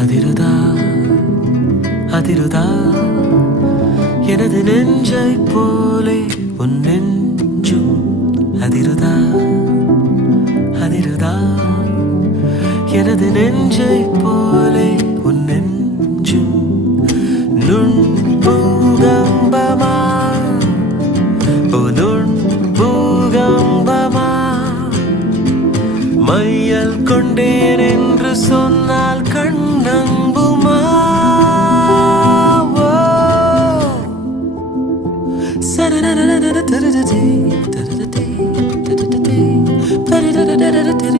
அதிருதா அதிருதா எனது நெஞ்சை போலே உன் நெஞ்சும் அதிருதா அதிருதா எனது நெஞ்சை போலே உன் நெஞ்சும் நுண்பூகம்பமா ஓ நுண்பூகம்பமா மையல் கொண்டேன் என்று சொன்னால் கண்ணங்குமா சரண